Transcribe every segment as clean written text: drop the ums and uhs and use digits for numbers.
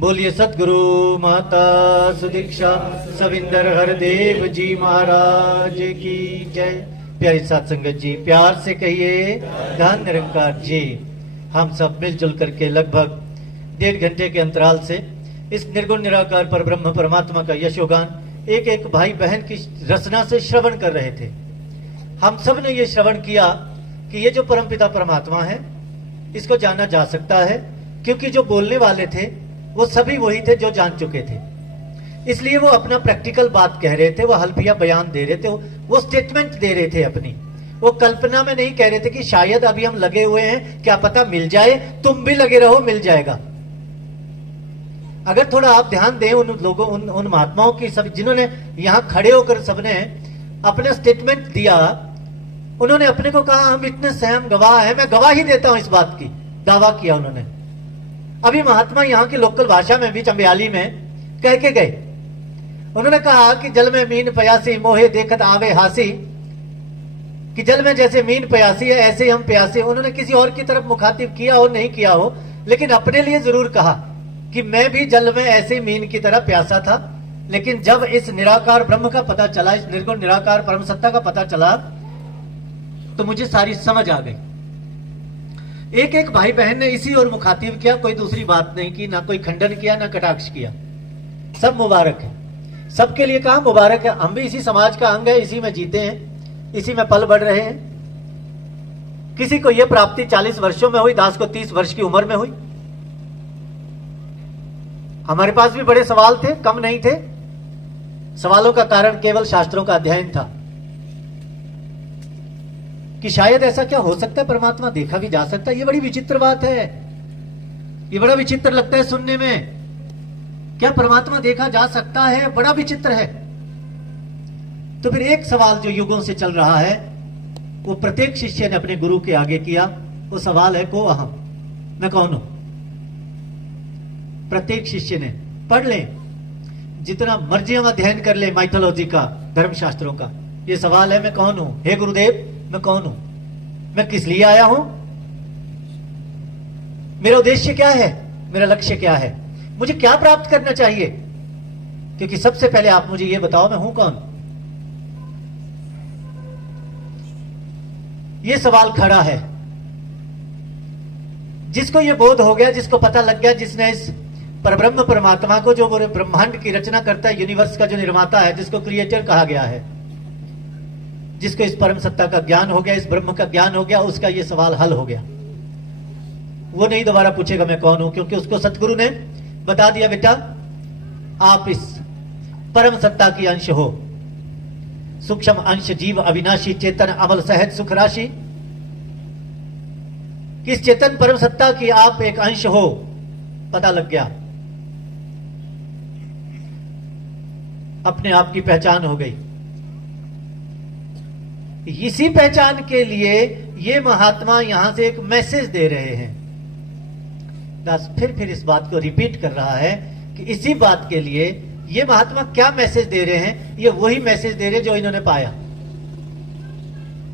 बोलिए सतगुरु माता सुदीक्षा सविंदर हरदेव जी महाराज की जय। प्यारी साथ संगत जी, प्यार से कहिए धन निरंकार जी। हम सब मिलजुल करके लगभग 1.5 घंटे के अंतराल से इस निर्गुण निराकार पर ब्रह्म परमात्मा का यशोगान एक एक भाई बहन की रचना से श्रवण कर रहे थे। हम सब ने ये श्रवण किया कि ये जो परमपिता परमात्मा है इसको जाना जा सकता है, क्योंकि जो बोलने वाले थे वो सभी वही थे जो जान चुके थे। इसलिए वो अपना प्रैक्टिकल बात कह रहे थे, वो हल्फिया बयान दे रहे थे, वो स्टेटमेंट दे रहे थे अपनी। वो कल्पना में नहीं कह रहे थे कि शायद अभी हम लगे हुए हैं, क्या पता मिल जाए, तुम भी लगे रहो मिल जाएगा। अगर थोड़ा आप ध्यान दें उन लोगों उन महात्माओं की, सब जिन्होंने यहां खड़े होकर सबने अपना स्टेटमेंट दिया, उन्होंने अपने को कहा हम इतने सहम गवाह हैं, मैं गवाही देता हूं इस बात की, दावा किया उन्होंने। अभी महात्मा यहाँ की लोकल भाषा में भी चंबियाली में कह के गए। उन्होंने कहा कि जल में मीन प्यासी मोहे देखत आवे हासी, कि जल में जैसे मीन प्यासी है ऐसे ही हम प्यासे। उन्होंने किसी और की तरफ मुखातिब किया हो नहीं किया हो, लेकिन अपने लिए जरूर कहा कि मैं भी जल में ऐसे ही मीन की तरह प्यासा था, लेकिन जब इस निराकार ब्रह्म का पता चला, इस निर्गुण निराकार परम सत्ता का पता चला, तो मुझे सारी समझ आ गई। एक एक भाई बहन ने इसी और मुखातिब किया, कोई दूसरी बात नहीं की, ना कोई खंडन किया ना कटाक्ष किया। सब मुबारक है, सबके लिए कहा मुबारक है। हम भी इसी समाज का अंग है, इसी में जीते हैं, इसी में पल बढ़ रहे हैं। किसी को यह प्राप्ति 40 वर्षों में हुई, दास को 30 वर्ष की उम्र में हुई। हमारे पास भी बड़े सवाल थे, कम नहीं थे। सवालों का कारण केवल शास्त्रों का अध्ययन था कि शायद ऐसा क्या हो सकता है, परमात्मा देखा भी जा सकता है। ये बड़ी विचित्र बात है, ये बड़ा विचित्र लगता है सुनने में। क्या परमात्मा देखा जा सकता है? बड़ा विचित्र है। तो फिर एक सवाल जो युगों से चल रहा है, वो प्रत्येक शिष्य ने अपने गुरु के आगे किया। वो सवाल है को अहम, मैं कौन हूं? प्रत्येक शिष्य ने पढ़ ले, जितना मर्जी हम अध्ययन कर ले माइथोलॉजी का, धर्मशास्त्रों का। ये सवाल है मैं कौन हूं? हे गुरुदेव मैं कौन हूं? मैं किस लिए आया हूं? मेरा उद्देश्य क्या है? मेरा लक्ष्य क्या है? मुझे क्या प्राप्त करना चाहिए? क्योंकि सबसे पहले आप मुझे यह बताओ मैं हूं कौन। यह सवाल खड़ा है। जिसको यह बोध हो गया, जिसको पता लग गया, जिसने इस परब्रह्म परमात्मा को, जो ब्रह्मांड की रचना करता है, यूनिवर्स का जो निर्माता है, जिसको क्रिएटर कहा गया है, जिसको इस परम सत्ता का ज्ञान हो गया, इस ब्रह्म का ज्ञान हो गया, उसका यह सवाल हल हो गया। वो नहीं दोबारा पूछेगा मैं कौन हूं, क्योंकि उसको सतगुरु ने बता दिया बेटा आप इस परम सत्ता की अंश हो। सूक्ष्म अंश जीव अविनाशी चेतन अमल सहज सुख राशि। किस चेतन परम सत्ता की आप एक अंश हो, पता लग गया। अपने आप की पहचान हो गई। इसी पहचान के लिए ये महात्मा यहां से एक मैसेज दे रहे हैं। दास फिर इस बात को रिपीट कर रहा है कि इसी बात के लिए ये महात्मा क्या मैसेज दे रहे हैं। ये वही मैसेज दे रहे हैं जो इन्होंने पाया,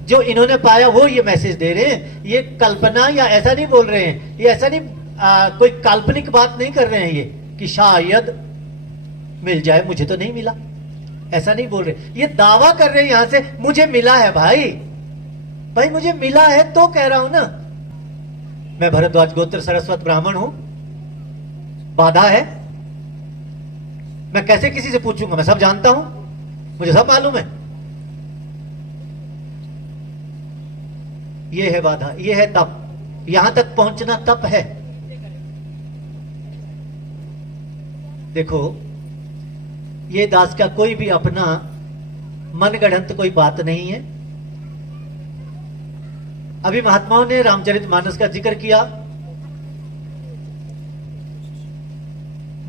जो इन्होंने पाया वो ये मैसेज दे रहे हैं। ये कल्पना या ऐसा नहीं बोल रहे हैं, ये ऐसा नहीं कोई काल्पनिक बात नहीं कर रहे हैं ये कि शायद मिल जाए, मुझे तो नहीं मिला, ऐसा नहीं बोल रहे। ये दावा कर रहे हैं यहां से मुझे मिला है। भाई मुझे मिला है तो कह रहा हूं ना। मैं भरद्वाज गोत्र सरस्वत ब्राह्मण हूं, बाधा है, मैं कैसे किसी से पूछूंगा? मैं सब जानता हूं, मुझे सब मालूम है। ये है बाधा, ये है तप। यहां तक पहुंचना तप है। देखो ये दास का कोई भी अपना मनगढ़ंत कोई बात नहीं है। अभी महात्माओं ने रामचरितमानस का जिक्र किया,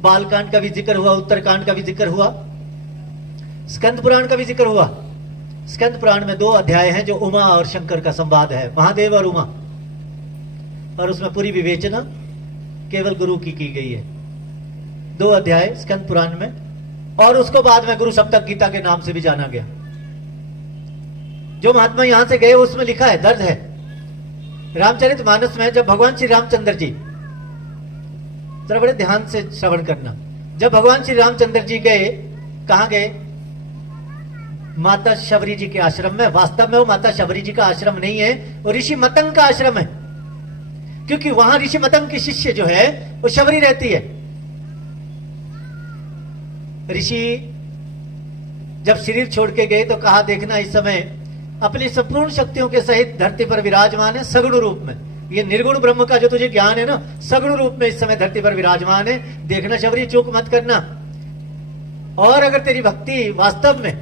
बालकांड का भी जिक्र हुआ, उत्तरकांड का भी जिक्र हुआ, स्कंद पुराण का भी जिक्र हुआ। स्कंद पुराण में 2 अध्याय हैं जो उमा और शंकर का संवाद है, महादेव और उमा, और उसमें पूरी विवेचना केवल गुरु की गई है। 2 अध्याय स्कंद पुराण में, और उसको बाद में गुरु सप्तक गीता के नाम से भी जाना गया। जो महात्मा यहां से गए उसमें लिखा है, दर्ज है रामचरितमानस में, जब भगवान श्री रामचंद्र जी जरा बड़े ध्यान से श्रवण करना। जब भगवान श्री रामचंद्र जी गए, कहां गए? माता शबरी जी के आश्रम में। वास्तव में वो माता शबरी जी का आश्रम नहीं है, वो ऋषि मतंग का आश्रम है, क्योंकि वहां ऋषि मतंग की शिष्य जो है वो शबरी रहती है। ऋषि जब शरीर छोड़ के गए तो कहा, देखना इस समय अपनी संपूर्ण शक्तियों के सहित धरती पर विराजमान है सगुण रूप में। ये निर्गुण ब्रह्म का जो तुझे ज्ञान है ना, सगुण रूप में इस समय धरती पर विराजमान है। देखना शबरी, चूक मत करना। और अगर तेरी भक्ति वास्तव में,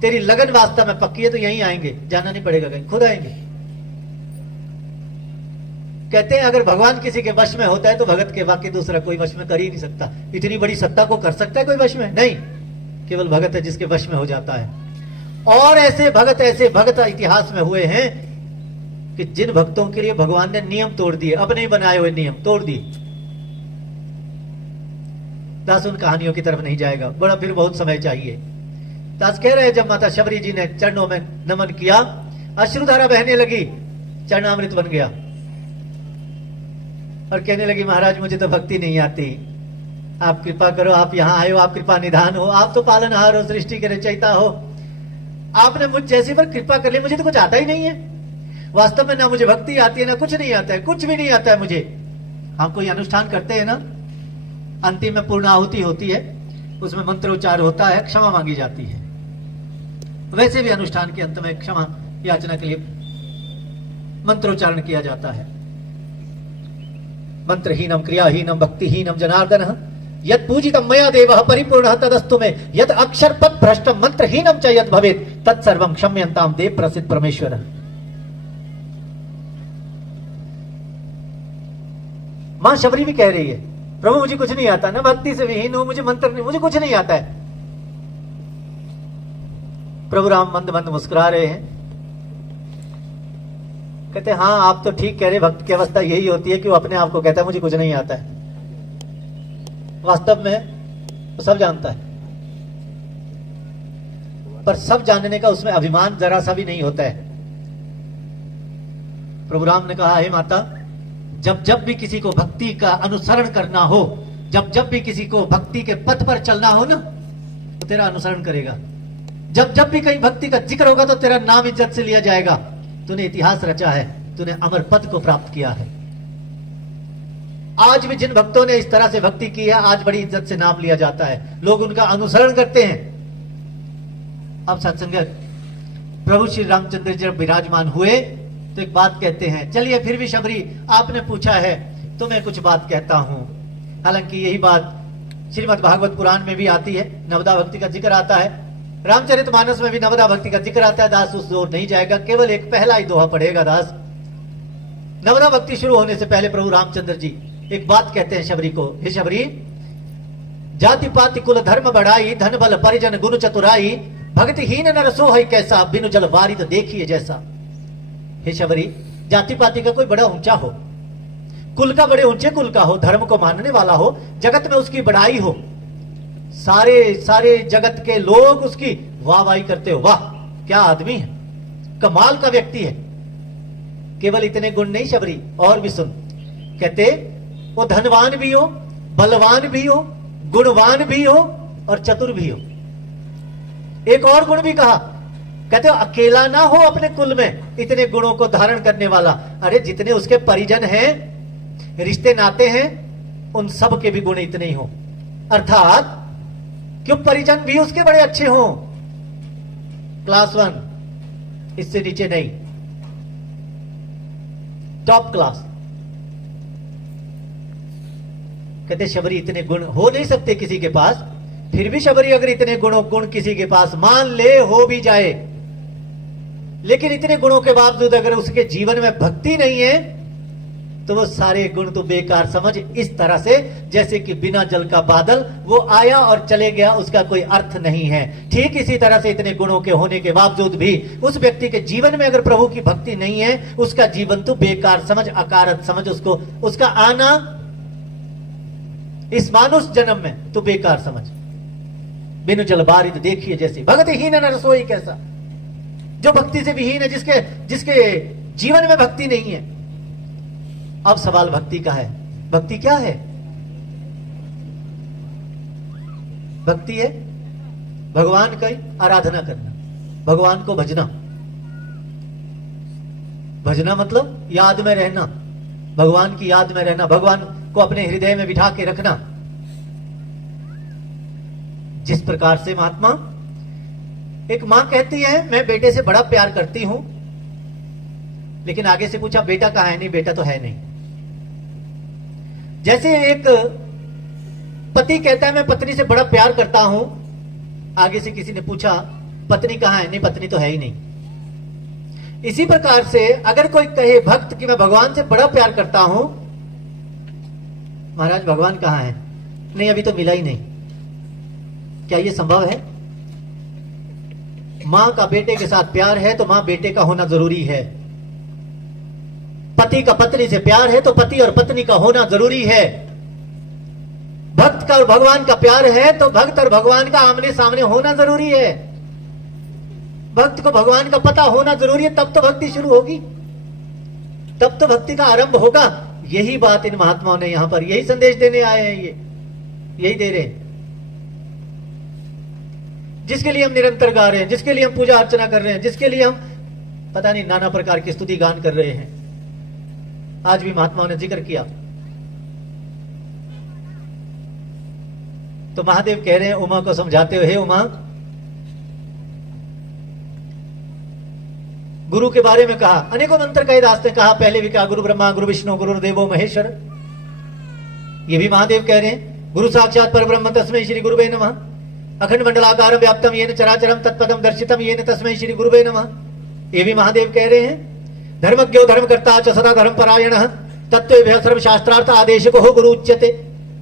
तेरी लगन वास्तव में पक्की है तो यहीं आएंगे, जाना नहीं पड़ेगा कहीं, खुद आएंगे। कहते हैं अगर भगवान किसी के वश में होता है तो भगत के वाक्य दूसरा कोई वश में कर ही नहीं सकता। इतनी बड़ी सत्ता को कर सकता है कोई वश में? नहीं, केवल भगत है जिसके वश में हो जाता है। और ऐसे भगत इतिहास में हुए हैं कि जिन भक्तों के लिए भगवान ने नियम तोड़ दिए, अपने ही बनाए हुए नियम तोड़ दिए। दास उन कहानियों की तरफ नहीं जाएगा, बड़ा फिर बहुत समय चाहिए। दास कह रहे हैं जब माता शबरी जी ने चरणों में नमन किया, अश्रुधारा बहने लगी, चरणामृत बन गया और कहने लगी, महाराज मुझे तो भक्ति नहीं आती, आप कृपा करो, आप यहां आए हो, आप कृपा निधान हो, आप तो पालनहार हो, सृष्टि के रचयिता हो, आपने मुझ जैसी पर कृपा कर ली, मुझे तो कुछ आता ही नहीं है। वास्तव में ना मुझे भक्ति आती है, ना कुछ नहीं आता है, कुछ भी नहीं आता है मुझे। हम कोई अनुष्ठान करते हैं ना, अंतिम में पूर्ण आहुति होती है, उसमें मंत्रोच्चार होता है, क्षमा मांगी जाती है। वैसे भी अनुष्ठान के अंत में क्षमा याचना के लिए मंत्रोच्चारण किया जाता है। मंत्रहीनम क्रियाहीनम भक्तिहीनम जनार्दन यद पूजितम मया देवः परिपूर्णः तदस्तु में, यद अक्षर पद भ्रष्टम मंत्रहीनम च यद भवेत् तत्सर्वं क्षम्यन्ताम देव प्रसिद्ध परमेश्वर। मां शबरी भी कह रही है, प्रभु मुझे कुछ नहीं आता, ना भक्ति से विहीन हूं, मुझे मंत्र नहीं, मुझे कुछ नहीं आता है। प्रभु राम मंद मंद मुस्कुरा रहे हैं, कहते हाँ आप तो ठीक कह रहे, भक्त की अवस्था यही होती है कि वो अपने आप को कहता है मुझे कुछ नहीं आता है। वास्तव में वो सब जानता है, पर सब जानने का उसमें अभिमान जरा सा भी नहीं होता है। प्रभु राम ने कहा, हे माता, जब जब भी किसी को भक्ति का अनुसरण करना हो, जब जब भी किसी को भक्ति के पथ पर चलना हो ना, तो तेरा अनुसरण करेगा। जब जब भी कहीं भक्ति का जिक्र होगा तो तेरा नाम इज्जत से लिया जाएगा। तूने इतिहास रचा है, तूने अमर पद को प्राप्त किया है। आज भी जिन भक्तों ने इस तरह से भक्ति की है, आज बड़ी इज्जत से नाम लिया जाता है, लोग उनका अनुसरण करते हैं। अब सत्संगत, प्रभु श्री रामचंद्र जब विराजमान हुए तो एक बात कहते हैं, चलिए फिर भी शबरी आपने पूछा है तो मैं कुछ बात कहता हूं। हालांकि यही बात श्रीमद् भागवत पुराण में भी आती है, नवदा भक्ति का जिक्र आता है, रामचरितमानस में भी नवदा भक्ति का जिक्र आता है। दास उस ओर नहीं जाएगा, केवल एक पहला ही दोहा पड़ेगा। दास नवदा भक्ति शुरू होने से पहले प्रभु रामचंद्र जी एक बात कहते हैं शबरी को, हे शबरी, जाति पाति कुल धर्म बढ़ाई, धन बल परिजन गुण चतुराई, भक्तिहीन नर सो है कैसा, बिनु जल वारिद देखिए जैसा। हे शबरी, जाति पाति का कोई बड़ा ऊंचा हो, कुल का बड़े ऊंचे कुल का हो, धर्म को मानने वाला हो, जगत में उसकी बढ़ाई हो, सारे जगत के लोग उसकी वाहवाही करते हो, वाह क्या आदमी है, कमाल का व्यक्ति है। केवल इतने गुण नहीं शबरी, और भी सुन, कहते वो धनवान भी हो, बलवान भी हो, गुणवान भी हो और चतुर भी हो। एक और गुण भी कहा, कहते हो अकेला ना हो अपने कुल में इतने गुणों को धारण करने वाला। अरे जितने उसके परिजन हैं, रिश्ते नाते हैं, उन सब के भी गुण इतने ही हो। अर्थात क्यों परिजन भी उसके बड़े अच्छे हों, क्लास 1, इससे नीचे नहीं, टॉप क्लास। कहते शबरी इतने गुण हो नहीं सकते किसी के पास, फिर भी शबरी अगर इतने गुण किसी के पास मान ले हो भी जाए, लेकिन इतने गुणों के बावजूद अगर उसके जीवन में भक्ति नहीं है तो वो सारे गुण तो बेकार समझ। इस तरह से जैसे कि बिना जल का बादल, वो आया और चले गया, उसका कोई अर्थ नहीं है। ठीक इसी तरह से इतने गुणों के होने के बावजूद भी उस व्यक्ति के जीवन में अगर प्रभु की भक्ति नहीं है, उसका जीवन तो बेकार समझ, अकारत समझ, उसको उसका आना इस मानुष जन्म में तो बेकार समझ। बिनु जल बारिद देखिए जैसे, भक्तिहीन न रसोई कैसा। जो भक्ति से विहीन है, जिसके जीवन में भक्ति नहीं है। अब सवाल भक्ति का है। भक्ति क्या है? भक्ति है भगवान की आराधना करना, भगवान को भजना। भजना मतलब याद में रहना, भगवान की याद में रहना, भगवान को अपने हृदय में बिठा के रखना। जिस प्रकार से महात्मा, एक मां कहती है मैं बेटे से बड़ा प्यार करती हूं, लेकिन आगे से पूछा बेटा कहां है? नहीं, बेटा तो है नहीं। जैसे एक पति कहता है मैं पत्नी से बड़ा प्यार करता हूं, आगे से किसी ने पूछा पत्नी कहां है? नहीं, पत्नी तो है ही नहीं। इसी प्रकार से अगर कोई कहे भक्त कि मैं भगवान से बड़ा प्यार करता हूं, महाराज भगवान कहां है? नहीं, अभी तो मिला ही नहीं। क्या यह संभव है? मां का बेटे के साथ प्यार है तो मां बेटे का होना जरूरी है। पति का पत्नी से प्यार है तो पति और पत्नी का होना जरूरी है। भक्त का और भगवान का प्यार है तो भक्त और भगवान का आमने सामने होना जरूरी है। भक्त को भगवान का पता होना जरूरी है, तब तो भक्ति शुरू होगी, तब तो भक्ति का आरंभ होगा। यही बात इन महात्माओं ने यहां पर, यही संदेश देने आए हैं, ये यही दे रहे हैं। जिसके लिए हम निरंतर गा रहे हैं, जिसके लिए हम पूजा अर्चना कर रहे हैं, जिसके लिए हम पता नहीं नाना प्रकार की स्तुति गान कर रहे हैं, आज भी महात्माओं ने जिक्र किया। तो महादेव कह रहे हैं उमा को समझाते हुए, हे उमा, गुरु के बारे में कहा, अनेकों मंत्र कहे दास ने कहा, पहले भी कहा गुरु ब्रह्मा गुरु विष्णु गुरुर्देवो महेश्वर। ये भी महादेव कह रहे हैं गुरु साक्षात परब्रह्म तस्मै श्री गुरुवे नमः, अखंड मंडलाकार व्याप्तम येन चराचरम तत्पदम दर्शितम येन तस्मै श्री गुरुवे नमः। ये भी महादेव कह रहे हैं धर्मज्ञो धर्मकर्ता च सदा धर्म परायणः तत्त्वेभ्यः सर्वशास्त्रार्थ आदेशको हो गुरु उच्यते।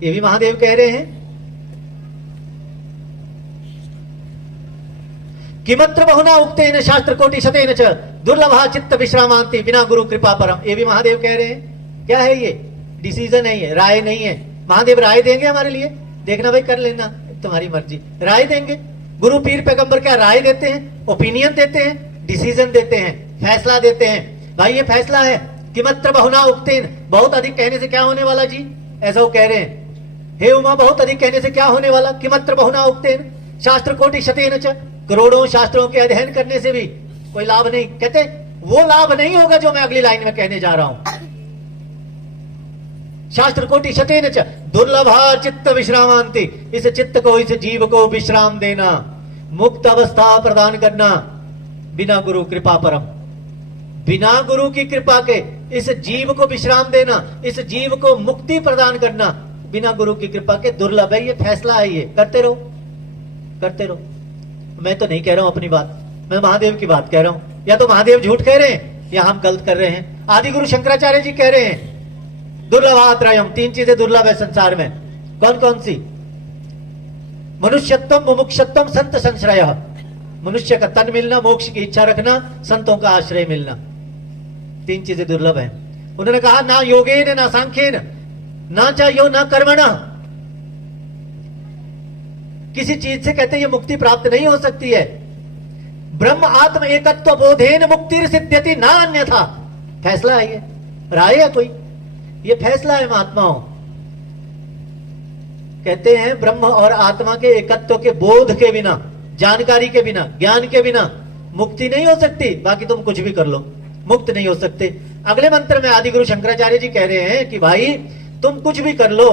ये भी महादेव कह रहे हैं किमत्र बहुना उक्तेन शास्त्र कोटि शतेन च दुर्लभा चित्त विश्रामांति बिना गुरु कृपा परम। ये भी महादेव कह रहे हैं। क्या है ये? डिसीजन नहीं है, राय नहीं है। महादेव राय देंगे हमारे लिए, देखना भाई कर लेना, तुम्हारी मर्जी। राय देंगे। गुरु पीर पैगंबर क्या राय देते हैं? ओपिनियन देते हैं, डिसीजन देते हैं, फैसला देते हैं। भाई ये फैसला है। किमत्र बहुना उक्तेन, बहुत अधिक कहने से क्या होने वाला जी? ऐसा वो कह रहे हैं, हे उमा बहुत अधिक कहने से क्या होने वाला? किमत्र बहुना उक्तेन शास्त्र कोटि शतेन च, करोड़ों शास्त्रों के अध्ययन करने से भी कोई लाभ नहीं। कहते वो लाभ नहीं होगा जो मैं अगली लाइन में कहने जा रहा हूं। शास्त्र कोटि शतेन च दुर्लभा चित्त विश्रामांति, इस चित्त को, इस जीव को विश्राम देना, मुक्त अवस्था प्रदान करना बिना गुरु कृपा परम। बिना गुरु की कृपा के इस जीव को विश्राम देना, इस जीव को मुक्ति प्रदान करना बिना गुरु की कृपा के दुर्लभ है। ये फैसला है, ये करते रहो, करते रहो। मैं तो नहीं कह रहा हूं अपनी बात, मैं महादेव की बात कह रहा हूं। या तो महादेव झूठ कह रहे हैं या हम गलत कर रहे हैं। आदि गुरु शंकराचार्य जी कह रहे हैं दुर्लभात्रयम, तीन चीजें दुर्लभ है संसार में। कौन कौन सी? मनुष्यत्व, मुमुक्षत्व, संत संश्रय। मनुष्य का तन मिलना, मोक्ष की इच्छा रखना, संतों का आश्रय मिलना, तीन चीजें दुर्लभ है। उन्होंने कहा ना योगेन ना सांख्येन ना चाह्यो ना कर्मणा, किसी चीज से कहते ये मुक्ति प्राप्त नहीं हो सकती है। ब्रह्म आत्म एकत्व बोधेन मुक्ति सिद्ध्यति ना अन्यथा। फैसला है ये, राय है कोई? ये फैसला है महात्माओं। कहते हैं ब्रह्म और आत्मा के एकत्व के बोध के बिना, जानकारी के बिना, ज्ञान के बिना मुक्ति नहीं हो सकती। बाकी तुम कुछ भी कर लो, मुक्त नहीं हो सकते। अगले मंत्र में आदि गुरु शंकराचार्य जी कह रहे हैं कि भाई तुम कुछ भी कर लो,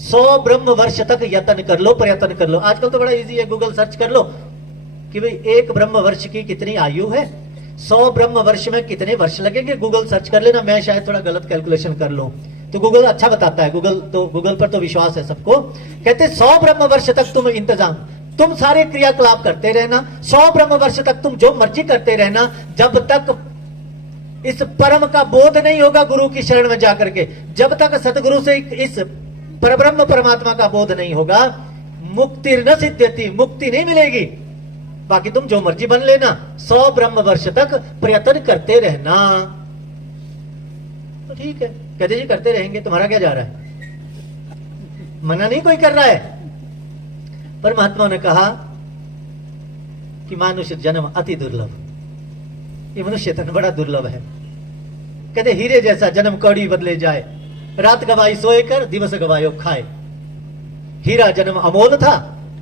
100 ब्रह्म वर्ष तक यत्न कर लो, प्रयत्न कर लो। आजकल तो बड़ा इजी है, गूगल सर्च कर लो कि भाई एक ब्रह्म वर्ष की कितनी आयु है, 100 ब्रह्म वर्ष में कितने वर्ष लगेंगे, गूगल सर्च कर लेना। मैं शायद थोड़ा गलत कैलकुलेशन कर लूं तो गूगल अच्छा बताता है। गूगल पर तो विश्वास है सबको। कहते 100 ब्रह्म वर्ष तक तुम इंतजाम, तुम सारे क्रियाकलाप करते रहना, 100 ब्रह्म वर्ष तक तुम जो मर्जी करते रहना, जब तक इस परम का बोध नहीं होगा गुरु की शरण में जाकर के, जब तक सतगुरु से इस परब्रह्म परमात्मा का बोध नहीं होगा, मुक्ति न सिद्ध्यति, मुक्ति नहीं मिलेगी। बाकी तुम जो मर्जी बन लेना, 100 ब्रह्म वर्ष तक प्रयत्न करते रहना। तो ठीक है, कहते जी करते रहेंगे, तुम्हारा क्या जा रहा है? मना नहीं कोई कर रहा है। पर महात्मा ने कहा कि मनुष्य जन्म अति दुर्लभ, ये मनुष्य तन बड़ा दुर्लभ है। कहते हीरे जैसा जन्म कौड़ी बदले जाए, रात गवाई सोए कर दिवस गवायो खाए। हीरा जन्म अमोल था,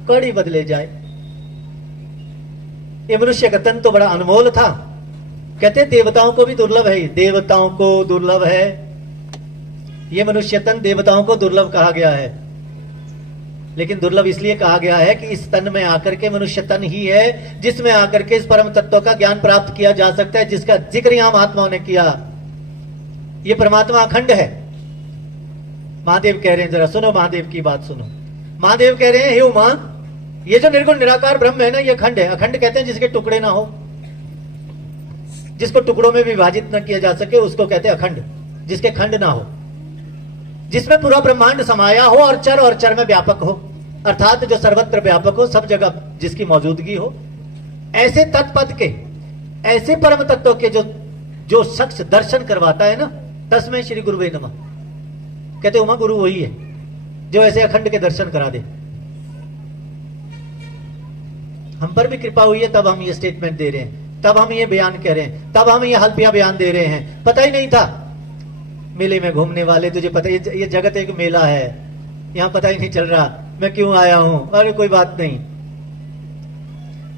कण ही बदले जाए। ये मनुष्य का तन तो बड़ा अनमोल था। कहते देवताओं को भी दुर्लभ है, देवताओं को दुर्लभ है ये मनुष्य तन, देवताओं को दुर्लभ कहा गया है। लेकिन दुर्लभ इसलिए कहा गया है कि इस तन में आकर के, मनुष्य तन ही है जिसमें आकर के इस परम तत्व का ज्ञान प्राप्त किया जा सकता है, जिसका जिक्र यहां महात्माओं ने किया। ये परमात्मा अखंड है। महादेव कह रहे हैं, जरा सुनो महादेव की बात सुनो। महादेव कह रहे हैं, हे उमा, ये जो निर्गुण निराकार ब्रह्म है ना, ये अखंड है। अखंड कहते हैं जिसके टुकड़े ना हो, जिसको टुकड़ों में विभाजित न किया जा सके, उसको कहते हैं अखंड। जिसके खंड ना हो, जिसमें पूरा ब्रह्मांड समाया हो और चर में व्यापक हो, अर्थात जो सर्वत्र व्यापक हो, सब जगह जिसकी मौजूदगी हो, ऐसे तत्पद के, ऐसे परम तत्व के जो शख्स दर्शन करवाता है ना, तस्मै श्री गुरुवे नमः। कहते उमा, गुरु वही है जो ऐसे अखंड के दर्शन करा दे। हम पर भी कृपा हुई है, तब हम ये स्टेटमेंट दे रहे हैं, तब हम ये बयान कह रहे हैं, तब हम ये हल्पिया बयान दे रहे हैं। पता ही नहीं था। मेले में घूमने वाले, तुझे पता ये जगत एक मेला है, यहां पता ही नहीं चल रहा मैं क्यों आया हूं। अरे कोई बात नहीं,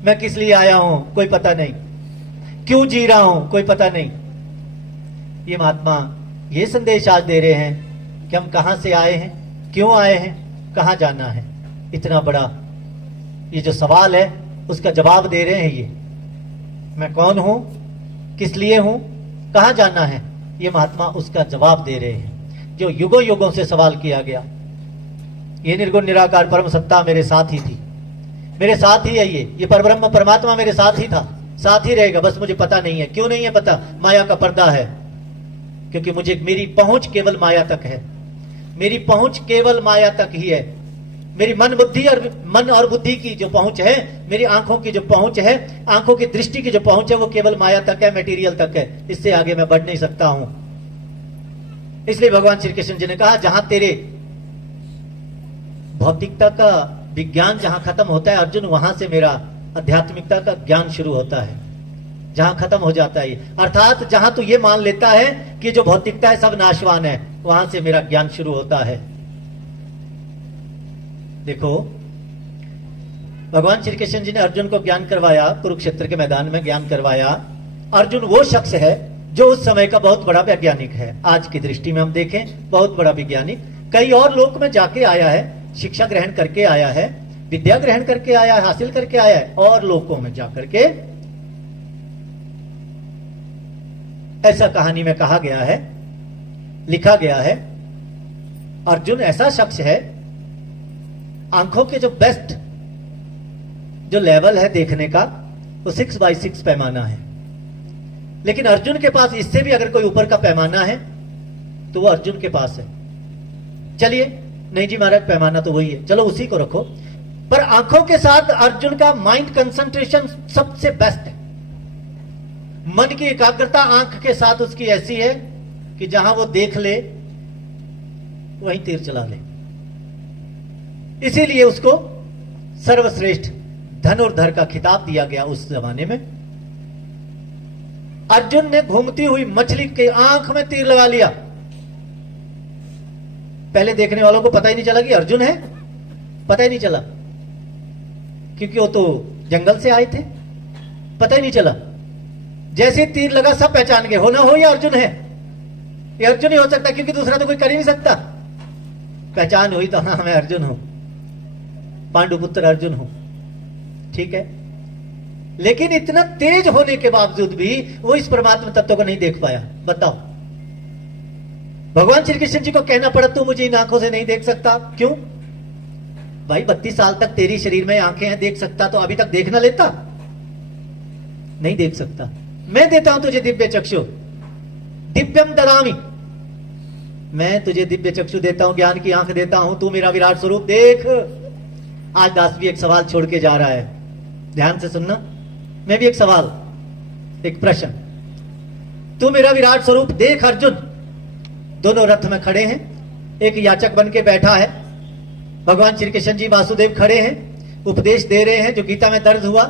मैं किस लिए आया हूं कोई पता नहीं, क्यों जी रहा हूं कोई पता नहीं। ये महात्मा ये संदेश आज दे रहे हैं कि हम कहां से आए हैं, क्यों आए हैं, कहां जाना है। इतना बड़ा ये जो सवाल है उसका जवाब दे रहे हैं। ये मैं कौन हूं, किस लिए हूं, कहां जाना है, ये महात्मा उसका जवाब दे रहे हैं जो युगों युगों से सवाल किया गया। ये निर्गुण निराकार परम सत्ता मेरे साथ ही थी, मेरे साथ ही है। ये परब्रह्म परमात्मा मेरे साथ ही था, साथ ही रहेगा, बस मुझे पता नहीं है। क्यों नहीं है पता? माया का पर्दा है, क्योंकि मुझे, मेरी पहुंच केवल माया तक है, मेरी पहुंच केवल माया तक ही है। मेरी मन और बुद्धि की जो पहुंच है, मेरी आंखों की जो पहुंच है, आंखों की दृष्टि की जो पहुंच है, वो केवल माया तक है, मटेरियल तक है। इससे आगे मैं बढ़ नहीं सकता हूं। इसलिए भगवान श्री कृष्ण जी ने कहा, जहां तेरे भौतिकता का विज्ञान जहां खत्म होता है अर्जुन, वहां से मेरा आध्यात्मिकता का ज्ञान शुरू होता है। जहां खत्म हो जाता है, अर्थात जहां तू ये मान लेता है कि जो भौतिकता है सब नाशवान है, वहां से मेरा ज्ञान शुरू होता है। देखो, भगवान श्री कृष्ण जी ने अर्जुन को ज्ञान करवाया, कुरुक्षेत्र के मैदान में ज्ञान करवाया। अर्जुन वो शख्स है जो उस समय का बहुत बड़ा वैज्ञानिक है। आज की दृष्टि में हम देखें, बहुत बड़ा वैज्ञानिक, कई और लोक में जाके आया है, शिक्षा ग्रहण करके आया है, विद्या ग्रहण करके आया है, हासिल करके आया है, और लोकों में जाकर के ऐसा कहानी में कहा गया है, लिखा गया है, अर्जुन ऐसा शख्स है, आंखों के जो बेस्ट जो लेवल है देखने का, वो 6x6 पैमाना है। लेकिन अर्जुन के पास इससे भी अगर कोई ऊपर का पैमाना है तो वो अर्जुन के पास है। चलिए, नहीं जी महाराज, पैमाना तो वही है, चलो उसी को रखो। पर आंखों के साथ अर्जुन का माइंड कंसंट्रेशन सबसे बेस्ट है। मन की एकाग्रता आंख के साथ उसकी ऐसी है कि जहां वो देख ले वहीं तीर चला ले। इसीलिए उसको सर्वश्रेष्ठ धनुर्धर का खिताब दिया गया उस जमाने में। अर्जुन ने घूमती हुई मछली के आंख में तीर लगा लिया। पहले देखने वालों को पता ही नहीं चला कि अर्जुन है, पता ही नहीं चला, क्योंकि वो तो जंगल से आए थे, पता ही नहीं चला। जैसे तीर लगा सब पहचान गए, हो ना हो ये अर्जुन है, ये अर्जुन ही हो सकता, क्योंकि दूसरा तो कोई कर ही नहीं सकता। पहचान हुई तो हाँ, मैं अर्जुन हूं, पांडुपुत्र अर्जुन हूं, ठीक है। लेकिन इतना तेज होने के बावजूद भी वो इस परमात्मा तत्व को नहीं देख पाया। बताओ, भगवान श्री कृष्ण जी को कहना पड़ा, तू मुझे इन आंखों से नहीं देख सकता। क्यों भाई? 32 साल तक तेरी शरीर में आंखें हैं, देख सकता तो अभी तक देख ना लेता? नहीं देख सकता। मैं देता हूं तुझे दिव्य चक्षु, दिव्यम ददामि, मैं तुझे दिव्य चक्षु देता हूं, ज्ञान की आंख देता हूं, तू मेरा विराट स्वरूप देख। आज दास भी एक सवाल छोड़ के जा रहा है, ध्यान से सुनना। मैं भी एक सवाल, एक प्रश्न, तू मेरा विराट स्वरूप देख अर्जुन। दोनों रथ में खड़े हैं, एक याचक बन के बैठा है, भगवान श्री कृष्ण जी वासुदेव खड़े हैं, उपदेश दे रहे हैं जो गीता में दर्ज हुआ।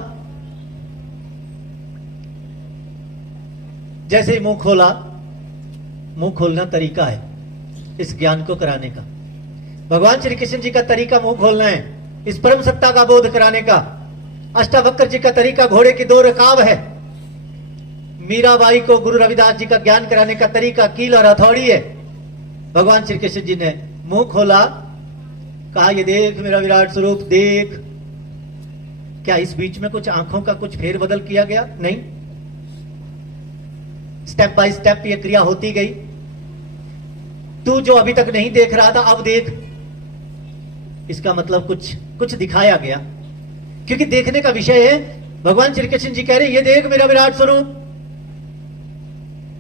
जैसे ही मुंह खोला, मुंह खोलना तरीका है इस ज्ञान को कराने का। भगवान श्री कृष्ण जी का तरीका मुंह खोलना है। इस परम सत्ता का बोध कराने का अष्टावक्र जी का तरीका घोड़े की 2 रकाब है। मीराबाई को गुरु रविदास जी का ज्ञान कराने का तरीका कील और हथौड़ी है। भगवान श्री कृष्ण जी ने मुंह खोला, कहा ये देख मेरा विराट स्वरूप देख। क्या इस बीच में कुछ आंखों का कुछ फेरबदल किया गया? नहीं, स्टेप बाय स्टेप ये क्रिया होती गई। तू जो अभी तक नहीं देख रहा था अब देख। इसका मतलब कुछ दिखाया गया, क्योंकि देखने का विषय है। भगवान श्री कृष्ण जी कह रहे ये देख मेरा विराट स्वरूप।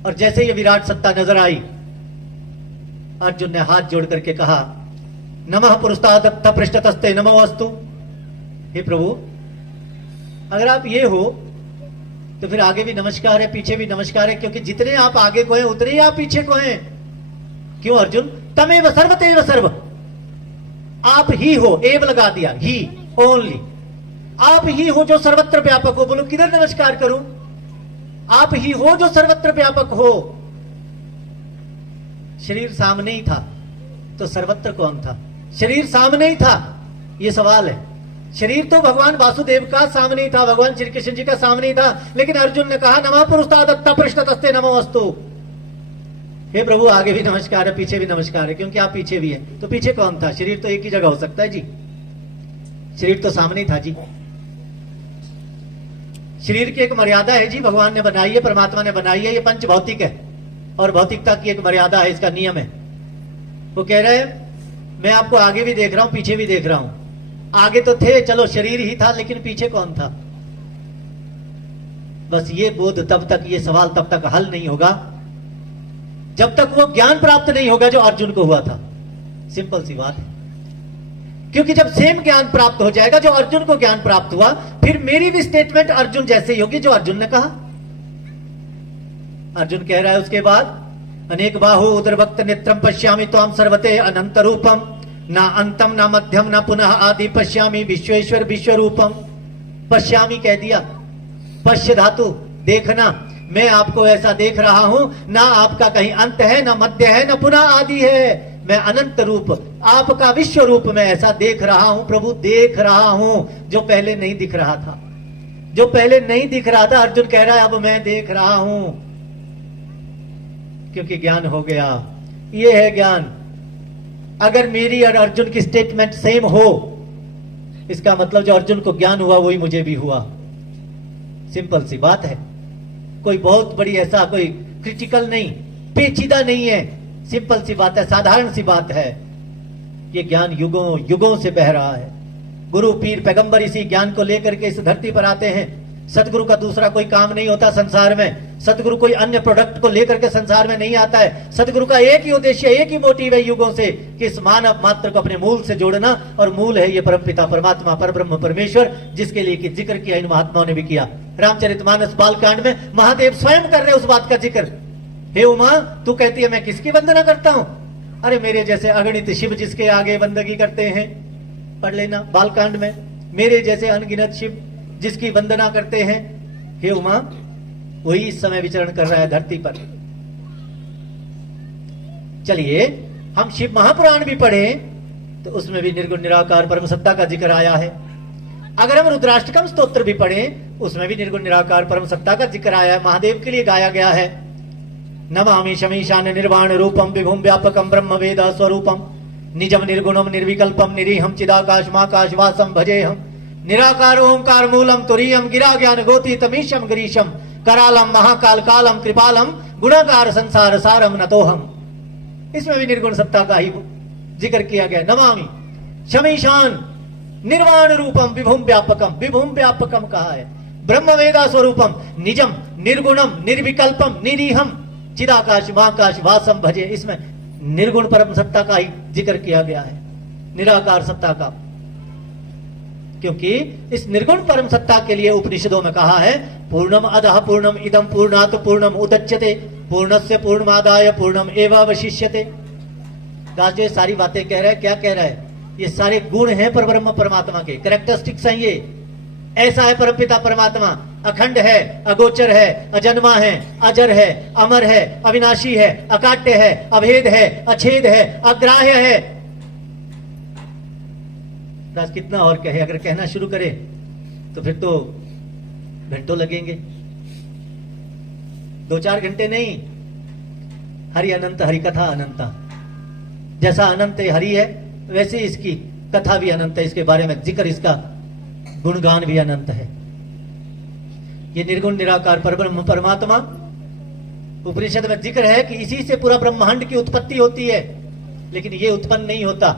और जैसे ये विराट सत्ता नजर आई, अर्जुन ने हाथ जोड़ करके कहा नमः पुरस्तादत्त पृष्ठतस्ते नमो अस्तु। हे प्रभु, अगर आप ये हो तो फिर आगे भी नमस्कार है, पीछे भी नमस्कार है, क्योंकि जितने आप आगे को हैं उतने ही आप पीछे को हैं। क्यों अर्जुन? तमेव सर्वतेव सर्व, आप ही हो, एव लगा दिया, ही ओनली, आप ही हो जो सर्वत्र व्यापक हो। बोलो किधर नमस्कार करूं? आप ही हो जो सर्वत्र व्यापक हो। शरीर सामने ही था तो सर्वत्र कौन था? शरीर सामने ही था, यह सवाल है। शरीर तो भगवान वासुदेव का सामने ही था, भगवान श्री कृष्ण जी का सामने ही था, लेकिन अर्जुन ने कहा नमः पुरस्तादत्त पृष्ठतस्ते नमो अस्तु। हे प्रभु, आगे भी नमस्कार है, पीछे भी नमस्कार है, क्योंकि आप पीछे भी हैं। तो पीछे कौन था? शरीर तो एक ही जगह हो सकता है जी, शरीर तो सामने ही था जी। शरीर की एक मर्यादा है जी, भगवान ने बनाई है, परमात्मा ने बनाई है। ये पंच भौतिक है और भौतिकता की एक मर्यादा है, इसका नियम है। वो कह रहे हैं मैं आपको आगे भी देख रहा हूं, पीछे भी देख रहा हूं। आगे तो थे, चलो शरीर ही था, लेकिन पीछे कौन था? बस ये बोध तब तक, ये सवाल तब तक हल नहीं होगा जब तक वो ज्ञान प्राप्त नहीं होगा जो अर्जुन को हुआ था। सिंपल सी बात है। क्योंकि जब सेम ज्ञान प्राप्त हो जाएगा जो अर्जुन को ज्ञान प्राप्त हुआ, फिर मेरी भी स्टेटमेंट अर्जुन जैसे ही होगी जो अर्जुन ने कहा। अर्जुन कह रहा है उसके बाद अनेक बाहु उदरवक्त नेत्रम पश्यामि त्वाम सर्वते अनंत रूपम, ना अंतम ना मध्यम ना पुनः आदि पश्यामि विश्वेश्वर विश्व रूपम। पश्यामि कह दिया, पश्य धातु देखना, मैं आपको ऐसा देख रहा हूं, ना आपका कहीं अंत है, ना मध्य है, ना पुनः आदि है। मैं अनंत रूप, आपका विश्व रूप में ऐसा देख रहा हूं प्रभु, देख रहा हूं जो पहले नहीं दिख रहा था। जो पहले नहीं दिख रहा था, अर्जुन कह रहा है अब मैं देख रहा हूं, क्योंकि ज्ञान हो गया। ये है ज्ञान। अगर मेरी और अर्जुन की स्टेटमेंट सेम हो, इसका मतलब जो अर्जुन को ज्ञान हुआ वही मुझे भी हुआ। सिंपल सी बात है, कोई बहुत बड़ी ऐसा कोई क्रिटिकल नहीं, पेचीदा नहीं है, सिंपल सी बात है, साधारण सी बात है। ये ज्ञान युगों युगों से बह रहा है। गुरु पीर पैगंबर इसी ज्ञान को लेकर के इस धरती पर आते हैं। सतगुरु का दूसरा कोई काम नहीं होता संसार में। सतगुरु कोई अन्य प्रोडक्ट को लेकर के संसार में नहीं आता है। सतगुरु का एक ही उद्देश्य, एक ही मोटिव है युगों से, कि इस मानव मात्र को अपने मूल से जोड़ना, और मूल है ये परमपिता परमात्मा परब्रह्म परमेश्वर, जिसके लिए कि जिक्र किया इन महात्माओं ने भी किया। रामचरितमानस बालकांड में महादेव स्वयं कर रहे उस बात का जिक्र। हे उमा, तू कहती है मैं किसकी वंदना करता हूं? अरे मेरे जैसे अगणित शिव जिसके आगे बंदगी करते हैं, पढ़ लेना बालकांड में, मेरे जैसे अनगिनत शिव जिसकी वंदना करते हैं। हे उमा, वही इस समय विचरण कर रहा है धरती पर। चलिए हम शिव महापुराण भी पढ़ें तो उसमें भी निर्गुण निराकार परम सत्ता का जिक्र आया है। अगर हम रुद्राष्टकम स्तोत्र भी पढ़ें उसमें भी निर्गुण निराकार परम सत्ता का जिक्र आया है, महादेव के लिए गाया गया है। नमामि शमीशान निर्वाण रूपम विभुम व्यापकम ब्रह्म वेद स्वरूपम निजम निर्गुणम निर्विकल्पम निरीहम चिदाकाशमाकाश वासम भजेहम निराकार ओंकार मूलम तुरीयम गिरा ज्ञान गोती तमीशम गिरीशम करालम महाकाल कालम कृपालम गुणाकार संसार सारम नतोहम। इसमें भी निर्गुण सत्ता का ही जिक्र किया गया। नमामि शमीशान निर्वाण रूपम विभुम व्यापकम, विभुम व्यापकम कहा है, ब्रह्म वेदा स्वरूपम निजम निर्गुणम निर्विकल्पम निरीहम चिदाकाश महाकाश वासम भजे। इसमें निर्गुण परम सत्ता का ही जिक्र किया गया है, निराकार सत्ता का। क्योंकि इस निर्गुण परम सत्ता के लिए उपनिषदों में कहा है पूर्णम अधः पूर्णम इदम पूर्णात् पूर्णम उदच्यते पूर्णस्य पूर्णमादाय पूर्णम एवावशिष्यते। दास जो सारी बातें कह रहा है, क्या कह रहा है? ये सारे गुण हैं परब्रह्म परमात्मा के, कैरेक्टरिस्टिक्स हैं ये। ऐसा है परमपिता परमात्मा, अखंड है, अगोचर है, अजन्मा है, अजर है, अमर है, अविनाशी है, अकाट्य है, अभेद है, अछेद है, अग्राह्य है। दास कितना और कहे, अगर कहना शुरू करे तो फिर तो घंटों लगेंगे, 2-4 घंटे नहीं। हरि अनंत, हरि कथा अनंता। जैसा अनंत हरि है वैसे इसकी कथा भी अनंत है, इसके बारे में जिक्र, इसका गुणगान भी अनंत है। ये निर्गुण निराकार परब्रह्म परमात्मा, उपनिषद में जिक्र है कि इसी से पूरा ब्रह्मांड की उत्पत्ति होती है, लेकिन ये उत्पन्न नहीं होता।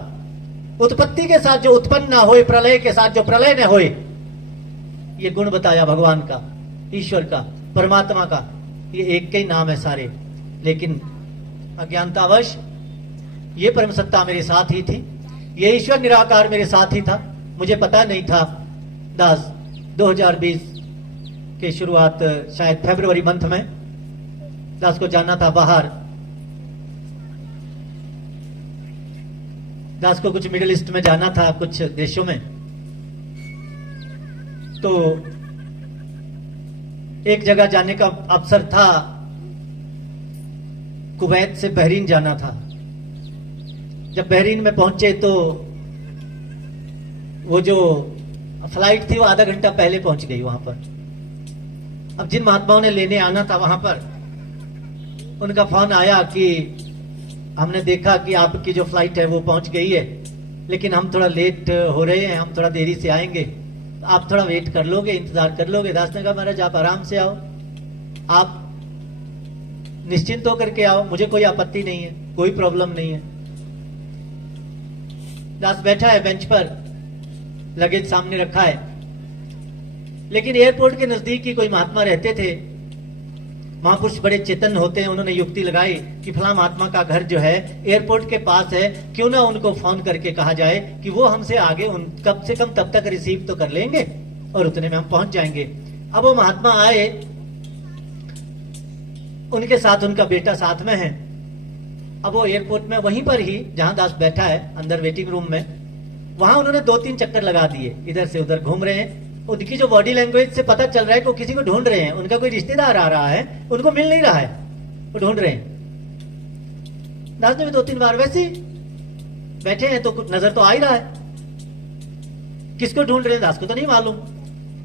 उत्पत्ति के साथ जो उत्पन्न ना होए, प्रलय के साथ जो प्रलय न होए, ये गुण बताया भगवान का, ईश्वर का, परमात्मा का। ये एक के ही नाम है सारे, लेकिन अज्ञानतावश ये परम सत्ता मेरे साथ ही थी, ये ईश्वर निराकार मेरे साथ ही था, मुझे पता नहीं था। दास 2020 के शुरुआत शायद फरवरी मंथ में दास को जाना था बाहर। दास को कुछ मिडिल ईस्ट में जाना था, कुछ देशों में। तो एक जगह जाने का अवसर था, कुवैत से बहरीन जाना था। जब बहरीन में पहुंचे तो वो जो फ्लाइट थी वो आधा घंटा पहले पहुंच गई वहां पर। अब जिन महात्माओं ने लेने आना था वहां पर, उनका फोन आया कि हमने देखा कि आपकी जो फ्लाइट है वो पहुंच गई है, लेकिन हम थोड़ा लेट हो रहे हैं, हम थोड़ा देरी से आएंगे, आप थोड़ा वेट कर लोगे, इंतजार कर लोगे। दास ने कहा महाराज आप आराम से आओ, आप निश्चिंत होकर के आओ, मुझे कोई आपत्ति नहीं है, कोई प्रॉब्लम नहीं है। दास बैठा है बेंच पर, लगेज सामने रखा है, लेकिन एयरपोर्ट के नजदीक ही कोई महात्मा रहते थे। महापुरुष बड़े चेतन होते हैं, उन्होंने युक्ति लगाई कि फला महात्मा का घर जो है एयरपोर्ट के पास है, क्यों ना उनको फोन करके कहा जाए कि वो हमसे आगे कम से कम तब तक रिसीव तो कर लेंगे और उतने में हम पहुंच जाएंगे। अब वो महात्मा आए, उनके साथ उनका बेटा साथ में है। अब वो एयरपोर्ट में वहीं पर ही जहां दास बैठा है अंदर वेटिंग रूम में, वहां उन्होंने 2-3 चक्कर लगा दिए, इधर से उधर घूम रहे हैं। उनकी जो बॉडी लैंग्वेज से पता चल रहा है कि वो किसी को ढूंढ रहे हैं, उनका कोई रिश्तेदार आ रहा है, उनको मिल नहीं रहा है, वो ढूंढ रहे हैं। दास ने भी 2-3 बार वैसे बैठे हैं तो कुछ नजर तो आ ही रहा है, किसको ढूंढ रहे हैं दास को तो नहीं मालूम।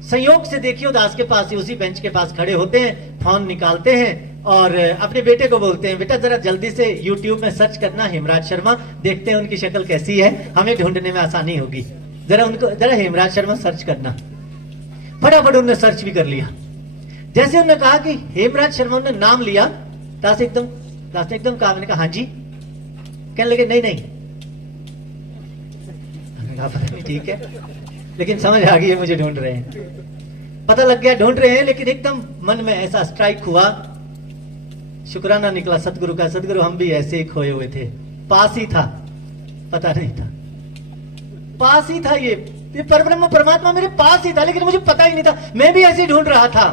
संयोग से देखियो दास के पास ही उसी बेंच के पास खड़े होते हैं, फोन निकालते हैं और अपने बेटे को बोलते हैं बेटा जरा जल्दी से YouTube में सर्च करना हेमराज शर्मा, देखते हैं उनकी शक्ल कैसी है, हमें ढूंढने में आसानी होगी, जरा हेमराज शर्मा सर्च करना। फटाफट उन्होंने सर्च भी कर लिया। जैसे उन्होंने कहा कि हेमराज शर्मा, उन्होंने नाम लिया, दास ने एकदम कहा, मैंने कहा हाँ जी। कहने लगे नहीं नहीं। पता नहीं ठीक है, लेकिन समझ आ गई है मुझे ढूंढ रहे हैं, पता लग गया ढूंढ रहे हैं, लेकिन एकदम मन में ऐसा स्ट्राइक हुआ, शुक्राना निकला सतगुरु का, सतगुरु हम भी ऐसे ही खोए हुए थे, पास ही था, पता नहीं था, पास ही था, ये परब्रह्म परमात्मा मेरे पास ही था, लेकिन मुझे पता ही नहीं था, मैं भी ऐसे ही ढूंढ रहा था,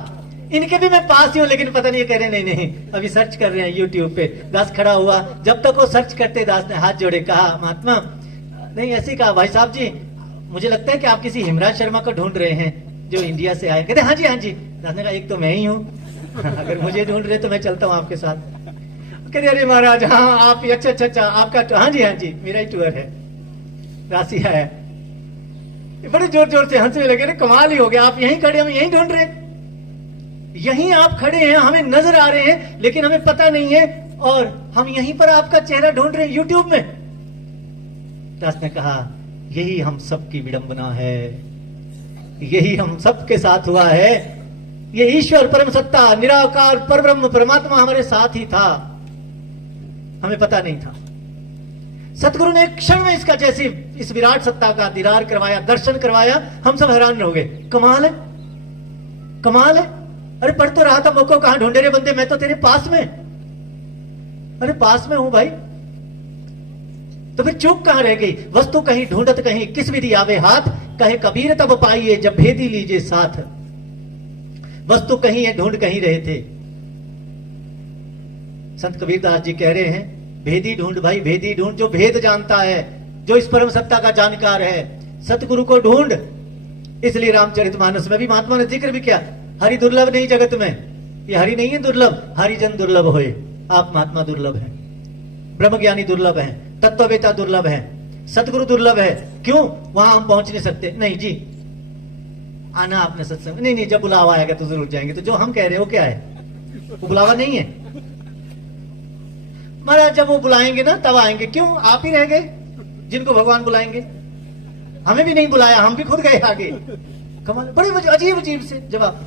इनके भी मैं पास ही हूं, लेकिन पता नहीं कह रहे नहीं अभी सर्च कर रहे हैं YouTube पे। दास खड़ा हुआ, जब तक वो सर्च करते दास ने हाथ जोड़े कहा महात्मा, नहीं ऐसे ही कहा भाई साहब जी मुझे लगता है कि आप किसी हेमराज शर्मा को ढूंढ रहे हैं जो इंडिया से आए। कहते हाँ जी। दास ने कहा एक तो मैं ही हूँ, अगर मुझे ढूंढ रहे तो मैं चलता हूँ आपके साथ। कहते अरे महाराज हाँ आप ही, अच्छा आपका हाँ जी मेरा ही टूर है, राशि है। बड़े जोर जोर से हंसने लगे, कमाल ही हो गया, आप यहीं खड़े, हम यहीं ढूंढ रहे हैं, यहीं आप खड़े हैं, हमें नजर आ रहे हैं लेकिन हमें पता नहीं है, और हम यहीं पर आपका चेहरा ढूंढ रहे हैं YouTube में। दास ने कहा यही हम सबकी विडंबना है, यही हम सबके साथ हुआ है, ये ईश्वर परम सत्ता निराकार परब्रह्म परमात्मा हमारे साथ ही था, हमें पता नहीं था। सतगुरु ने एक क्षण में इसका जैसे इस विराट सत्ता का दीदार करवाया, दर्शन करवाया, हम सब हैरान हो गए। कमाल है, कमाल है। अरे पढ़ तो रहा था, मुझको कहां ढूंढे रे बंदे, मैं तो तेरे पास में, अरे पास में हूं भाई, तो फिर चूक कहां रह गई। वस्तु कहीं ढूंढत कहीं, किस विधि आवे हाथ, कहे कबीर तब पाइए जब भेदी लीजिए साथ। वस्तु कहीं है, ढूंढ कहीं रहे थे। संत कबीरदास जी कह रहे हैं भेदी ढूंढ भाई, भेदी ढूंढ, जो भेद जानता है, जो इस परम सत्ता का जानकार है, सतगुरु को ढूंढ। इसलिए रामचरितमानस में भी महात्मा ने जिक्र भी किया, हरि दुर्लभ नहीं जगत में, ये हरि नहीं है दुर्लभ, हरिजन दुर्लभ होए। आप महात्मा दुर्लभ है, ब्रह्म ज्ञानी दुर्लभ है, तत्ववेता दुर्लभ है, सतगुरु दुर्लभ है, क्यों वहां हम पहुंच नहीं सकते? नहीं जी, आना आपने सत्संग। नहीं नहीं, जब बुलावा आएगा तो जरूर जाएंगे। तो जो हम कह रहे हो क्या है? वो बुलावा नहीं है महाराज। जब वो बुलाएंगे ना तब आएंगे। क्यों? आप ही रह गए जिनको भगवान बुलाएंगे। हमें भी नहीं बुलाया, हम भी खुद गए आगे। कमाल, बड़े अजीब अजीब से जवाब।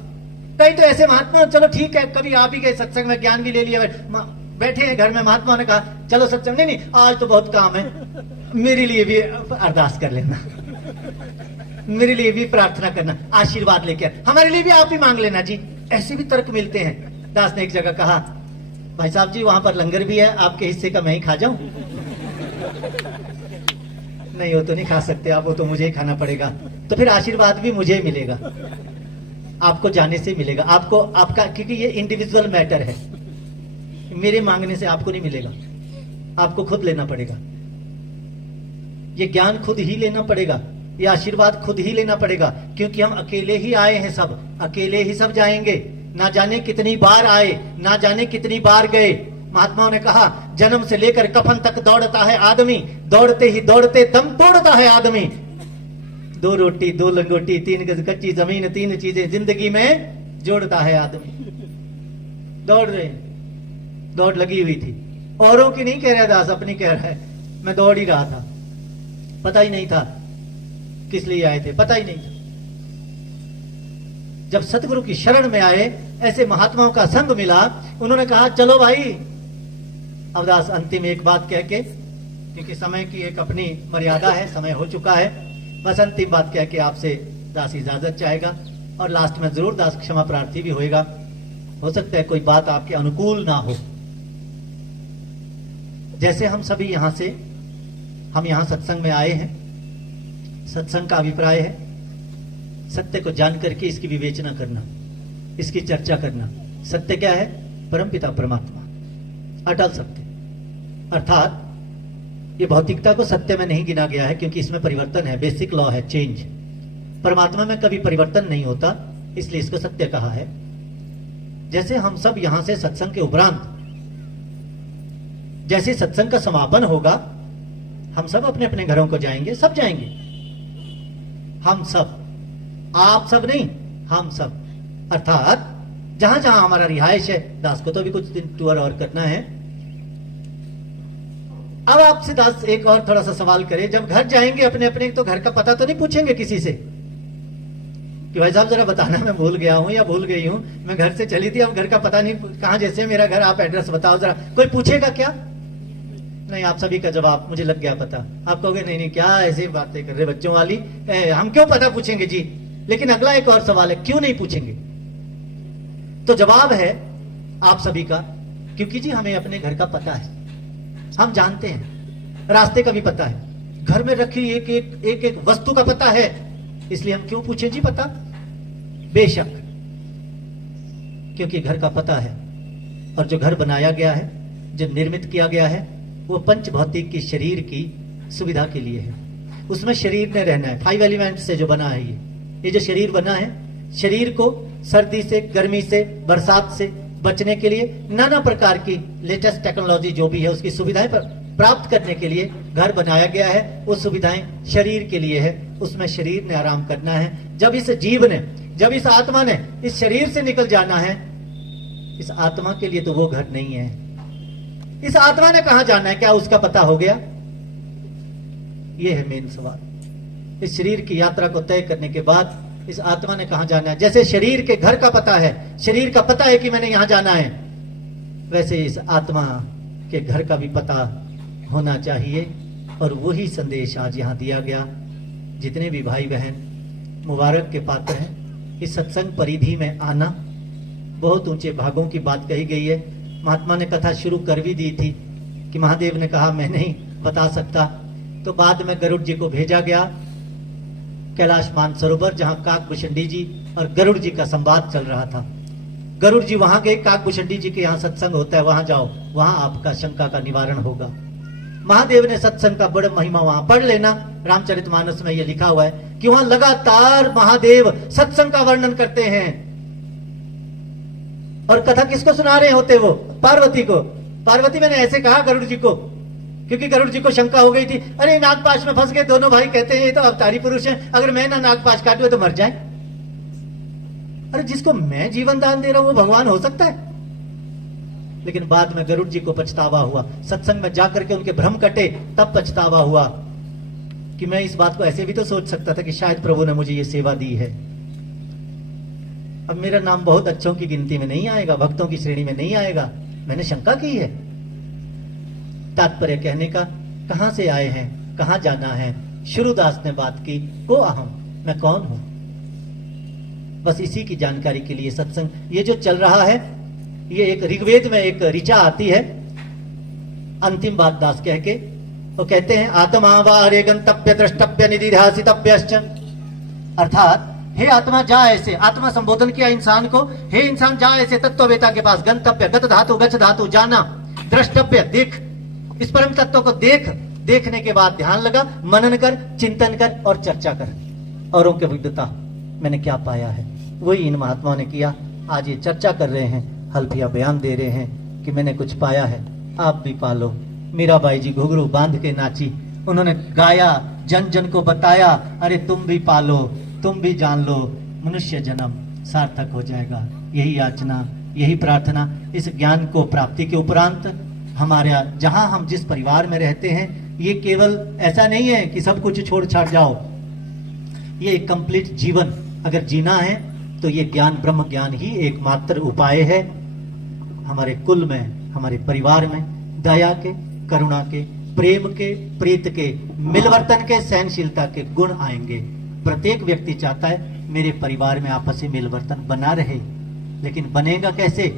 कहीं तो ऐसे महात्मा, चलो ठीक है, कभी आप ही गए सत्संग में, ज्ञान भी ले लिया, बैठे हैं घर में, महात्मा ने कहा चलो सत्संग। नहीं नहीं, आज तो बहुत काम है, मेरे लिए भी अरदास कर लेना, मेरे लिए भी प्रार्थना करना, आशीर्वाद लेके हमारे लिए भी आप ही मांग लेना जी। ऐसे भी तर्क मिलते हैं। दास ने एक जगह कहा, भाई साहब जी वहां पर लंगर भी है, आपके हिस्से का मैं ही खा जाऊं? नहीं, वो तो नहीं खा सकते आप, वो तो मुझे ही खाना पड़ेगा। तो फिर आशीर्वाद भी मुझे मिलेगा, आपको जाने से मिलेगा। आपको आपका, क्योंकि ये इंडिविजुअल मैटर है, मेरे मांगने से आपको नहीं मिलेगा, आपको खुद लेना पड़ेगा। ये ज्ञान खुद ही लेना पड़ेगा, ये आशीर्वाद खुद ही लेना पड़ेगा, क्योंकि हम अकेले ही आए हैं, सब अकेले ही सब जाएंगे। ना जाने कितनी बार आए, ना जाने कितनी बार गए। महात्माओं ने कहा, जन्म से लेकर कफन तक दौड़ता है आदमी, दौड़ते ही दौड़ते दम तोड़ता है आदमी। 2 रोटी 2 लंगोटी 3 गज कच्ची जमीन, 3 चीजें जिंदगी में जोड़ता है आदमी। दौड़ रहे, दौड़ लगी हुई थी। औरों की नहीं कह रहा दास, अपनी कह रहा है। मैं दौड़ ही रहा था, पता ही नहीं था किस लिए आए थे, पता ही नहीं था। जब सतगुरु की शरण में आए, ऐसे महात्माओं का संग मिला, उन्होंने कहा चलो भाई। अब दास अंतिम एक बात कह के, क्योंकि समय की एक अपनी मर्यादा है, समय हो चुका है, बस अंतिम बात कह के आपसे दास इजाजत चाहेगा। और लास्ट में जरूर दास क्षमा प्रार्थी भी होएगा। हो सकता है कोई बात आपके अनुकूल ना हो। जैसे हम सभी हम यहां सत्संग में आए हैं, सत्संग का अभिप्राय है सत्य को जान करके इसकी विवेचना करना, इसकी चर्चा करना। सत्य क्या है? परमपिता परमात्मा, अटल सत्य। अर्थात ये भौतिकता को सत्य में नहीं गिना गया है, क्योंकि इसमें परिवर्तन है, बेसिक लॉ है, चेंज। परमात्मा में कभी परिवर्तन नहीं होता, इसलिए इसको सत्य कहा है। जैसे हम सब यहां से सत्संग के उपरांत, जैसे सत्संग का समापन होगा, हम सब अपने अपने घरों को जाएंगे, सब जाएंगे, हम सब, आप सब नहीं, हम सब। अर्थात जहां जहां हमारा रिहाइश है, दास को तो भी कुछ दिन टूर और करना है। अब आपसे दास एक और थोड़ा सा सवाल करें, जब घर जाएंगे अपने अपने, तो घर का पता तो नहीं पूछेंगे किसी से कि भाई साहब जरा बताना, मैं भूल गया हूं या भूल गई हूं, मैं घर से चली थी, अब घर का पता नहीं, कहां जैसे मेरा घर, आप एड्रेस बताओ जरा। कोई पूछेगा क्या? नहीं, आप सभी का जवाब मुझे लग गया पता। आप कहोगे नहीं नहीं, क्या ऐसी बातें कर रहे बच्चों वाली, हम क्यों पता पूछेंगे जी। लेकिन अगला एक और सवाल है, क्यों नहीं पूछेंगे? तो जवाब है आप सभी का, क्योंकि जी हमें अपने घर का पता है, हम जानते हैं, रास्ते का भी पता है, घर में रखी एक वस्तु का पता है, इसलिए हम क्यों पूछें जी पता? बेशक, क्योंकि घर का पता है। और जो घर बनाया गया है, जो निर्मित किया गया है, वो पंच भौतिक की शरीर की सुविधा के लिए है। उसमें शरीर ने रहना है, 5 एलिमेंट से जो बना है ये जो शरीर बना है, शरीर को सर्दी से, गर्मी से, बरसात से बचने के लिए नाना प्रकार की लेटेस्ट टेक्नोलॉजी जो भी है उसकी सुविधाएं प्राप्त करने के लिए घर बनाया गया है। वो सुविधाएं शरीर के लिए है, उसमें शरीर ने आराम करना है। जब इस जीव ने, जब इस आत्मा ने इस शरीर से निकल जाना है, इस आत्मा के लिए तो वो घर नहीं है। इस आत्मा ने कहां जाना है, क्या उसका पता हो गया? ये है मेन सवाल। इस शरीर की यात्रा को तय करने के बाद इस आत्मा ने कहां जाना है। जैसे शरीर के घर का पता है, शरीर का पता है कि मैंने यहां जाना है, वैसे इस आत्मा के घर का भी पता होना चाहिए। और वही संदेश आज यहां दिया गया। जितने भी भाई बहन मुबारक के पात्र हैं, इस सत्संग परिधि में आना, बहुत ऊंचे भागों की बात कही गई है। महात्मा ने कथा शुरू कर भी दी थी कि महादेव ने कहा मैं नहीं बता सकता, तो बाद में गरुड़ जी को भेजा गया कैलाश मानसरोवर, जहां काकभूषणी जी और गरुड़ जी का संवाद चल रहा था। गरुड़ जी वहां गए, काकभूषणी जी के यहाँ सत्संग होता है, वहां जाओ, वहां आपका शंका का निवारण होगा। महादेव ने सत्संग का बड़ा महिमा वहां पढ़ लेना, रामचरितमानस में यह लिखा हुआ है कि वहां लगातार महादेव सत्संग का वर्णन करते हैं। और कथा किसको सुना रहे होते? वो पार्वती को। पार्वती मैंने ऐसे कहा गरुड़ जी को क्योंकि गरुड़ जी को शंका हो गई थी, अरे नागपाश में फंस गए दोनों भाई, कहते हैं ये तो अवतारी पुरुष हैं, अगर मैं ना नागपाश काटूं तो मर जाए। अरे जिसको मैं जीवन दान दे रहा हूं वो भगवान हो सकता है? लेकिन बाद में गरुड़ जी को पछतावा हुआ, सत्संग में जाकर के उनके भ्रम कटे, तब पछतावा हुआ कि मैं इस बात को ऐसे भी तो सोच सकता था कि शायद प्रभु ने मुझे ये सेवा दी है, अब मेरा नाम बहुत अच्छों की गिनती में नहीं आएगा, भक्तों की श्रेणी में नहीं आएगा, मैंने शंका की है। तात्पर्य कहने का, कहां से आए हैं, कहां जाना है। शुरुदास ने बात की, को अहम, मैं कौन हूं। बस इसी की जानकारी के लिए सत्संग ये जो चल रहा है, ये एक ऋग्वेद में एक ऋचा आती है, अंतिम बात दास कह के वो कहते हैं, आत्मा वारे गंतव्य द्रष्टव्य निधिध्यासितव्यश्च, अर्थात हे आत्मा जा ऐसे, आत्मा संबोधन किया इंसान को, हे इंसान जा ऐसे तत्ववेता के पास, गंतव्य गत धातु गच्छ धातु जाना, द्रष्टव्य देख, इस परम तत्व को देख, देखने के बाद ध्यान लगा, मनन कर, चिंतन कर और चर्चा कर, औरों के विद्वता मैंने क्या पाया है, वही इन महात्माओं ने किया। आज ये चर्चा कर रहे हैं, हल्फिया बयान दे रहे हैं कि मैंने कुछ पाया है, आप भी पालो। मीराबाई जी घुघरू बांध के नाची, उन्होंने गाया, जन जन को बताया, अरे तुम भी पालो, तुम भी जान लो, मनुष्य जन्म सार्थक हो जाएगा। यही याचना, यही प्रार्थना, इस ज्ञान को प्राप्ति के उपरांत हमारे जहां हम जिस परिवार में रहते हैं, ये केवल ऐसा नहीं है कि सब कुछ छोड़ छाड़ जाओ, ये एक कंप्लीट जीवन अगर जीना है तो ये ज्ञान, ब्रह्म ज्ञान ही एकमात्र उपाय है। हमारे कुल में, हमारे परिवार में दया के, करुणा के, प्रेम के, प्रीत के, मिलवर्तन के, सहनशीलता के गुण आएंगे। प्रत्येक व्यक्ति चाहता है मेरे परिवार में आपसी मिलवर्तन बना रहे, लेकिन बनेगा कैसे?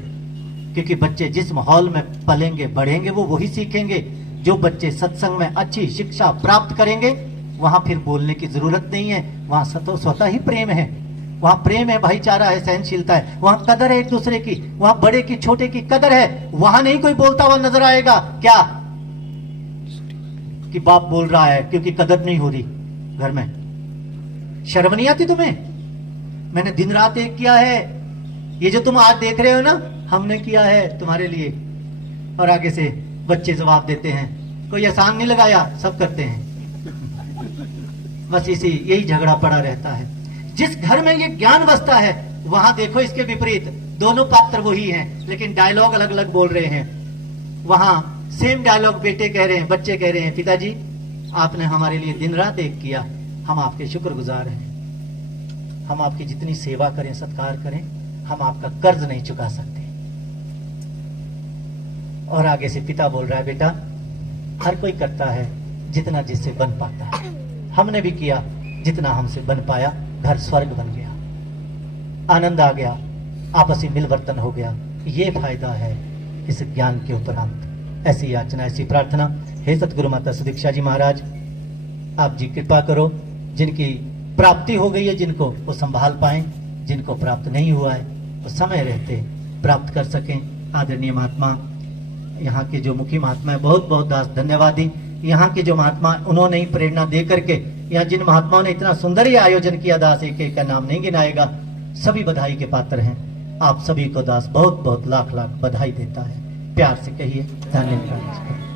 क्योंकि बच्चे जिस माहौल में पलेंगे बढ़ेंगे वो वही सीखेंगे। जो बच्चे सत्संग में अच्छी शिक्षा प्राप्त करेंगे, वहां फिर बोलने की जरूरत नहीं है, वहां स्वतः ही प्रेम है, वहां प्रेम है, भाईचारा है, सहनशीलता है, वहां कदर है एक दूसरे की, वहां बड़े की छोटे की कदर है। वहां नहीं कोई बोलता हुआ नजर आएगा क्या कि बाप बोल रहा है क्योंकि कदर नहीं हो रही घर में। शर्म नहीं आती तुम्हें? मैंने दिन रात एक किया है, ये जो तुम आज देख रहे हो ना, हमने किया है तुम्हारे लिए। और आगे से बच्चे जवाब देते हैं, कोई एहसान नहीं लगाया, सब करते हैं। बस इसी यही झगड़ा पड़ा रहता है। जिस घर में ये ज्ञान बसता है, वहां देखो इसके विपरीत दोनों पात्र वही हैं, लेकिन डायलॉग अलग अलग बोल रहे हैं। वहां सेम डायलॉग बेटे कह रहे हैं, बच्चे कह रहे हैं, पिताजी आपने हमारे लिए दिन रात एक किया, हम आपके शुक्रगुजार हैं, हम आपकी जितनी सेवा करें, सत्कार करें, हम आपका कर्ज नहीं चुका सकते। और आगे से पिता बोल रहा है, बेटा हर कोई करता है जितना जिससे बन पाता है, हमने भी किया जितना हमसे बन पाया, घर स्वर्ग बन गया, आनंद आ गया, आपसी मिलवर्तन हो गया। ये फायदा है इस ज्ञान के उपरांत। ऐसी याचना, ऐसी प्रार्थना। हे सतगुरु माता सुदीक्षा जी महाराज, आप जी कृपा करो, जिनकी प्राप्ति हो गई है जिनको, वो संभाल पाएं, जिनको प्राप्त नहीं हुआ है वो समय रहते प्राप्त कर सकें। आदरणीय महात्मा, यहाँ के जो मुखी महात्मा है, बहुत बहुत दास धन्यवादी। यहाँ के जो महात्मा, उन्होंने ही प्रेरणा दे करके, यहाँ जिन महात्माओं ने इतना सुंदर ये आयोजन किया, दास एक एक का नाम नहीं गिनाएगा, सभी बधाई के पात्र हैं। आप सभी को दास बहुत बहुत लाख लाख बधाई देता है। प्यार से कहिए धन्यवाद।